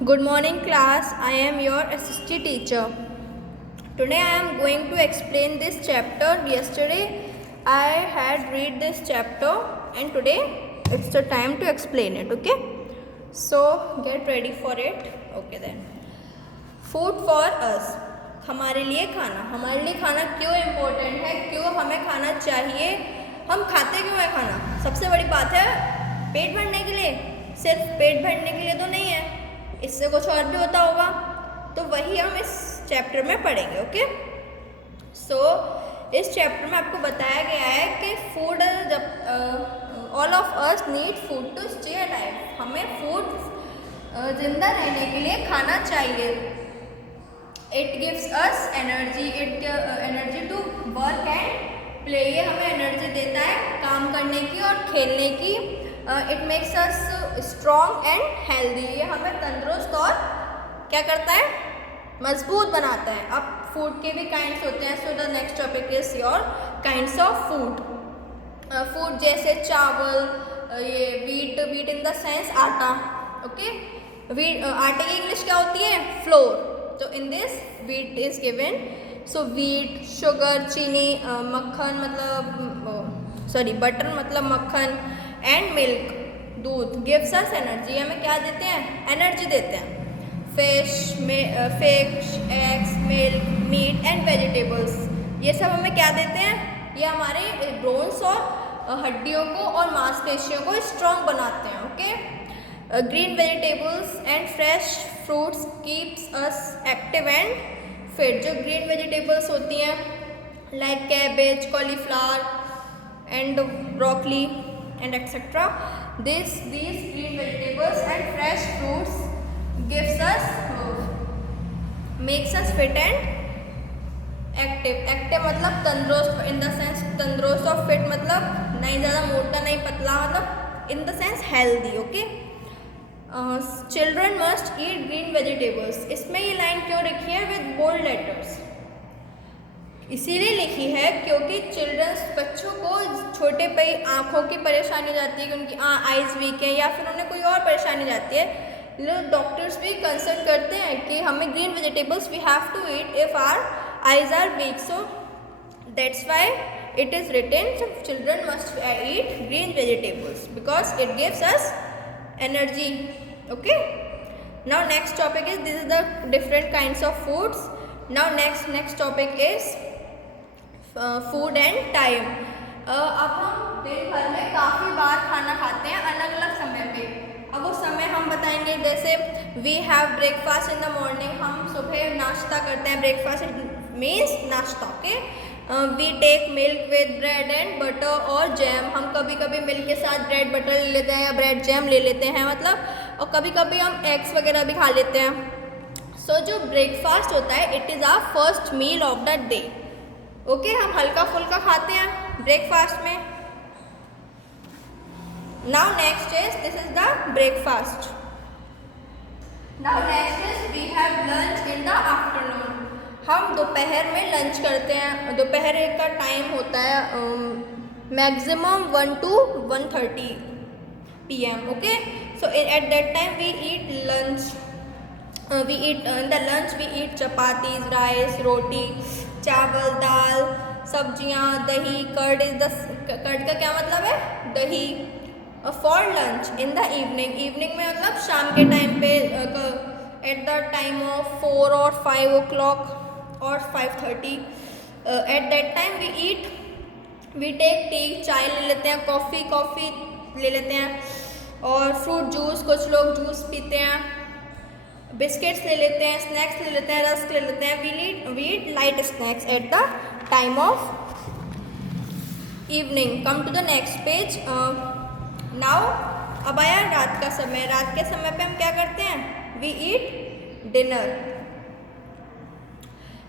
Good morning class, I am your assistant teacher. Today I am going to explain this chapter. Yesterday I had read this chapter and today it's the time to explain it, okay? So get ready for it. Okay then. Food for us. हमारे लिए खाना क्यों important है, क्यों हमें खाना चाहिए, हम खाते क्यों है खाना? सबसे बड़ी बात है पेट भरने के लिए, सिर्फ पेट भरने के लिए तो नहीं है, इससे कुछ और भी होता होगा, तो वही हम इस चैप्टर में पढ़ेंगे। ओके, सो इस चैप्टर में आपको बताया गया है कि फूड, जब all of us need food to stay alive, हमें फूड जिंदा रहने के लिए खाना चाहिए। It gives us energy, energy to work and play, ये हमें एनर्जी देता है काम करने की और खेलने की। It makes us strong and healthy, ये हमें तंदुरुस्त और क्या करता है, मजबूत बनाता है। अब फूड के भी काइंड्स होते हैं, so the next topic is your kinds of food. Food जैसे चावल, ये वीट इन द सेंस आटा, ओके। आटे की इंग्लिश क्या होती है? फ्लोर। तो in this wheat is given, so wheat, sugar, चीनी, मक्खन मतलब सॉरी बटर मतलब मक्खन, एंड मिल्क, दूध, गिव्स अस एनर्जी, हमें क्या देते हैं? एनर्जी देते हैं। Fish, eggs, milk, meat and vegetables, ये सब हमें क्या देते हैं? ये हमारे बोन्स और हड्डियों को और मांसपेशियों को स्ट्रॉन्ग बनाते हैं। Okay, green vegetables and fresh fruits keeps us active and fit, जो ग्रीन वेजिटेबल्स होती हैं like cabbage, cauliflower and broccoli and etc. These green vegetables and fresh fruits gives us makes us fit and active मतलब तंदुरुस्त, in the sense तंदुरुस्त, और fit मतलब नहीं ज़्यादा मोटा नहीं पतला, मतलब in the sense healthy. okay, children must eat green vegetables, इसमें ये लाइन क्यों लिखी है with bold letters? इसीलिए लिखी है क्योंकि चिल्ड्रंस, बच्चों को छोटे पे आँखों की परेशानी हो जाती है कि उनकी आइज़ वीक है या फिर उन्हें कोई और परेशानी हो जाती है। लोग डॉक्टर्स भी कंसर्न करते हैं कि हमें green vegetables we have to eat if our eyes are weak, so that's why it is written children must eat green vegetables because it gives us energy. Okay, now next topic is, this is the different kinds of foods. Now next topic is food and time. अब हम दिन भर में काफ़ी बार खाना खाते हैं अलग अलग समय पे। अब वो समय हम बताएंगे, जैसे we have breakfast in the morning, हम सुबह नाश्ता करते हैं, ब्रेकफास्ट मीन्स नाश्ता। Okay, we take milk with bread and butter और जैम, हम कभी कभी मिल्क के साथ ब्रेड बटर ले लेते हैं या ब्रेड जैम ले लेते हैं मतलब, और कभी कभी हम एग्स वगैरह भी खा लेते हैं। सो जो ब्रेकफास्ट होता है it is our first meal of the day. Okay, हम हल्का फुल्का खाते हैं ब्रेकफास्ट में। Now next is, this is the breakfast. Now next is we have lunch in the afternoon, हम दोपहर में लंच करते हैं। दोपहर का टाइम होता है maximum 1 to 1:30 PM। Okay, so at that time we eat lunch, we eat in the lunch we eat chapatis, rice, रोटी, चावल, दाल, सब्जियां, दही, कर्ड इज द, कर्ड का क्या मतलब है? दही। For lunch in the evening, evening में मतलब शाम के टाइम पे, at the time of 4 or 5 o'clock और 5:30, at that time we take tea, चाय ले लेते हैं, कॉफ़ी ले लेते हैं, और फ्रूट जूस, कुछ लोग जूस पीते हैं, बिस्किट्स ले लेते हैं, स्नैक्स ले लेते हैं, रस्क ले लेते हैं। We eat light snacks at the time of evening. Come to the next page. Now अब आया रात का समय। रात के समय पे हम क्या करते हैं? We eat dinner.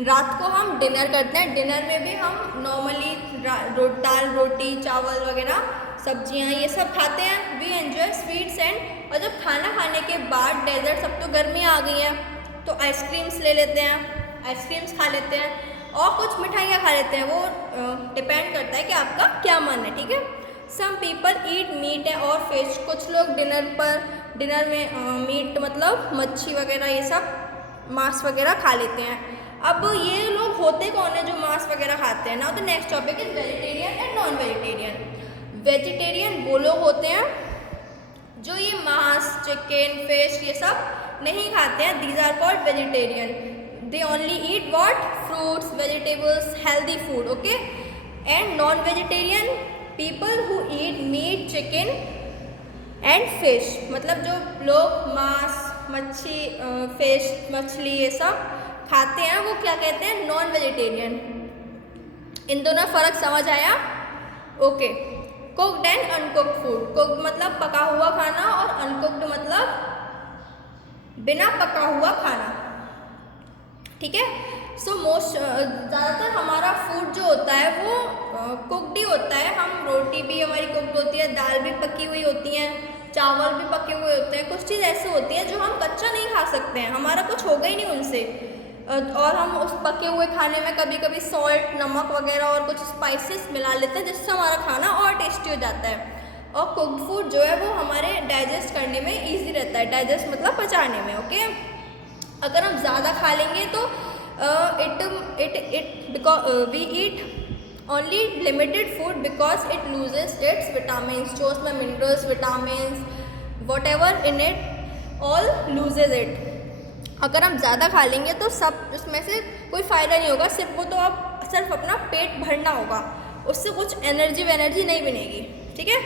रात को हम डिनर करते हैं। डिनर में भी हम नॉर्मली दाल, रोटी, चावल वगैरह, सब्जियां, ये सब खाते हैं। वी एंजॉय स्वीट्स एंड, और जब खाना खाने के बाद डेजर्ट, सब तो गर्मियाँ आ गई हैं तो आइसक्रीम्स ले लेते हैं, आइसक्रीम्स खा लेते हैं, और कुछ मिठाइयाँ खा लेते हैं। वो डिपेंड करता है कि आपका क्या मन है, ठीक है। सम पीपल ईट मीट और फिश, कुछ लोग डिनर में मीट मतलब मच्छी वगैरह ये सब मांस वगैरह खा लेते हैं। अब ये लोग होते कौन है जो मांस वगैरह खाते हैं? Now the next topic is vegetarian and non vegetarian. Vegetarian वो लोग होते हैं जो ये मांस, चिकन, फिश ये सब नहीं खाते हैं। These are called vegetarian. They only eat what? Fruits, vegetables, healthy food, okay. And non vegetarian people who eat meat, chicken and fish, मतलब जो लोग मांस, मच्छी, फिश, मछली ये सब खाते हैं वो क्या कहते हैं? Non vegetarian. इन दोनों फ़र्क समझ आया? Okay. Cooked and uncooked food. Cooked मतलब पका हुआ खाना और अनकुक्ड मतलब बिना पका हुआ खाना, ठीक है। सो ज़्यादातर हमारा फूड जो होता है वो कुक्ड ही होता है। हम रोटी भी हमारी कुक्ड होती है, दाल भी पकी हुई होती हैं, चावल भी पके हुए होते हैं। कुछ चीज़ ऐसे होती है जो हम कच्चा नहीं खा सकते हैं, हमारा कुछ होगा ही नहीं उनसे, और हम उस पके हुए खाने में कभी कभी सॉल्ट, नमक वगैरह और कुछ स्पाइसेस मिला लेते हैं जिससे हमारा खाना और टेस्टी हो जाता है। और कुक्ड फूड जो है वो हमारे डाइजेस्ट करने में ईजी रहता है। डाइजेस्ट मतलब पचाने में, ओके। अगर हम ज़्यादा खा लेंगे तो we eat only limited food because it loses its vitamins, जो उसमें minerals, vitamins, whatever in it all loses it. अगर हम ज़्यादा खा लेंगे तो सब उसमें से कोई फ़ायदा नहीं होगा, सिर्फ वो तो आप सिर्फ अपना पेट भरना होगा, उससे कुछ एनर्जी नहीं बनेगी, ठीक है।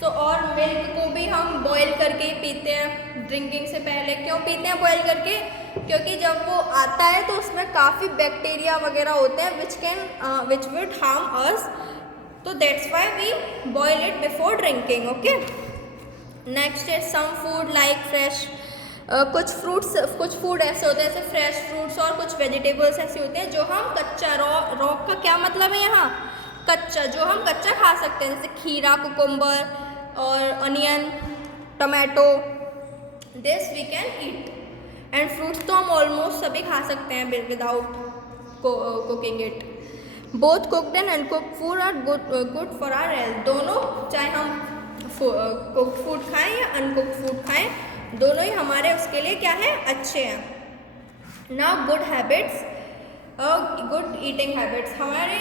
सो और मिल्क को भी हम बॉईल करके ही पीते हैं ड्रिंकिंग से पहले। क्यों पीते हैं बॉईल करके? क्योंकि जब वो आता है तो उसमें काफ़ी बैक्टीरिया वगैरह होते हैं विच वुड हार्म अस, तो that's why we boil it before drinking, okay. Next is some food like fresh. कुछ फूड ऐसे होते हैं जैसे फ्रेश फ्रूट्स, और कुछ वेजिटेबल्स ऐसे होते हैं जो हम कच्चा, रॉ का क्या मतलब है यहाँ? कच्चा, जो हम कच्चा खा सकते हैं, जैसे खीरा, कुकुम्बर और onion, tomato, this we can eat. And fruits तो हम ऑलमोस्ट सभी खा सकते हैं without cooking it. Both cooked and uncooked food are good for our health. दोनों, चाहे हम कुक्ड फूड खाएं या अनकुक्ड फूड खाएं, दोनों ही हमारे उसके लिए क्या है? अच्छे हैं। Now good habits, good eating habits. हमारे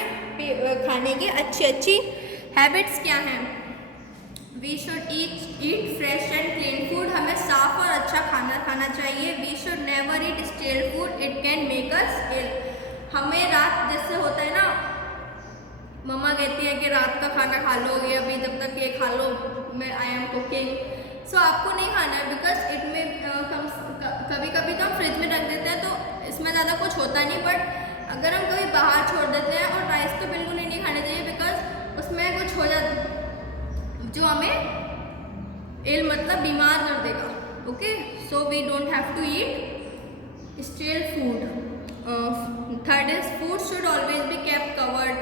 खाने की अच्छी हैबिट्स क्या हैं? We should eat fresh and clean food. हमें साफ और अच्छा खाना खाना चाहिए। We should never eat stale food, it can make us ill. हमें रात जैसे होता है ना, मम्मा कहती है कि रात का खाना खा लो, या अभी जब तक ये खा लो, मैं आई एम कुकिंग। सो आपको नहीं खाना है बिकॉज इट में कभी कभी तो हम फ्रिज में रख देते हैं तो इसमें ज़्यादा कुछ होता नहीं, बट अगर हम कभी बाहर छोड़ देते हैं, और राइस तो बिल्कुल ही नहीं खाने चाहिए बिकॉज उसमें कुछ हो जाता जो हमें इल मतलब बीमार कर देगा, okay. So we don't have to eat stale food. Third is food should always be kept covered.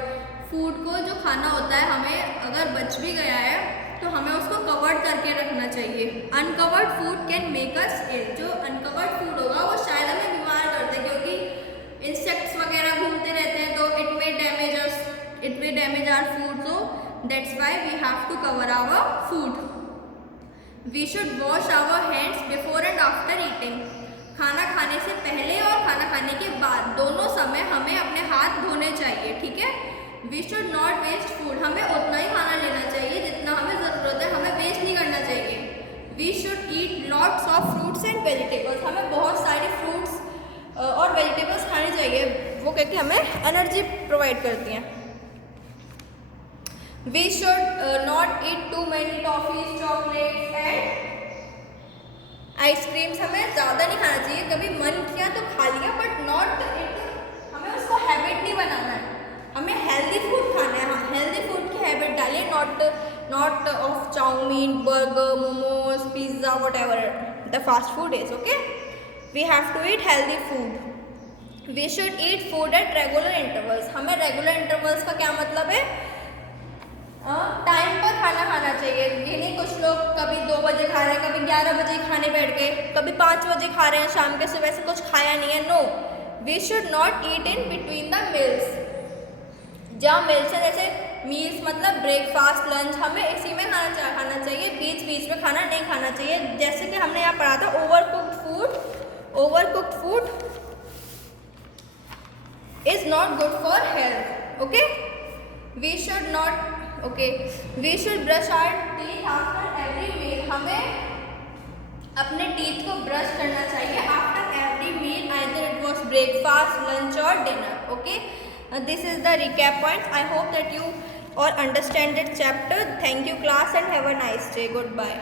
Food को जो खाना होता है, हमें अगर बच भी गया है तो हमें उसको कवर्ड करके रखना चाहिए। Uncovered food can make us ill. जो अनकवर्ड फूड होगा वो शायद हमें बीमार कर दे, क्योंकि इंसेक्ट्स वगैरह घूमते रहते हैं तो it may damage our food, so that's why we have to cover our food. We should wash our hands before and after eating. खाना खाने से पहले और खाना खाने के बाद दोनों समय हमें अपने हाथ धोने चाहिए, ठीक है। We should not waste food. हमें उतना ही खाना लेना चाहिए जितना हमें ज़रूरत है, हमें वेस्ट नहीं करना चाहिए। We should eat lots of fruits and vegetables. हमें बहुत सारे फ्रूट्स और वेजिटेबल्स खाने चाहिए, वो क्योंकि हमें एनर्जी प्रोवाइड करती हैं। We should not eat too many toffees, chocolates and ice creams. हमें ज़्यादा नहीं खाना चाहिए, कभी मन किया तो खा लिया, बट नॉट इट, हमें उसको हैबिट नहीं बनाना है। हमें हेल्दी फूड खाना है। हाँ, हेल्दी फूड की हैबिट डालिए, not of chow mein, burger, momos, pizza, whatever the fast food is, okay. We have to eat healthy food. We should eat food at regular intervals. हमें regular intervals का क्या मतलब है? टाइम पर खाना खाना चाहिए। ये नहीं कुछ लोग कभी 2 बजे खा रहे हैं, कभी 11 बजे खाने बैठ गए, कभी 5 बजे खा रहे हैं शाम के, सुबह से कुछ खाया नहीं है। No, we should not eat in between the meals. जहाँ मील्स है, जैसे मील्स मतलब ब्रेकफास्ट लंच हमें इसी में खाना चाहिए, बीच बीच में खाना नहीं खाना चाहिए। जैसे कि हमने यहाँ पढ़ा था ओवरकुक्ड food is not good for health. Okay, we should brush our teeth after every meal. हमें अपने टीथ को ब्रश करना चाहिए after every meal, either it was breakfast, lunch or dinner. Okay, this is the recap points. I hope that you all understand this chapter. Thank you class and have a nice day. Goodbye.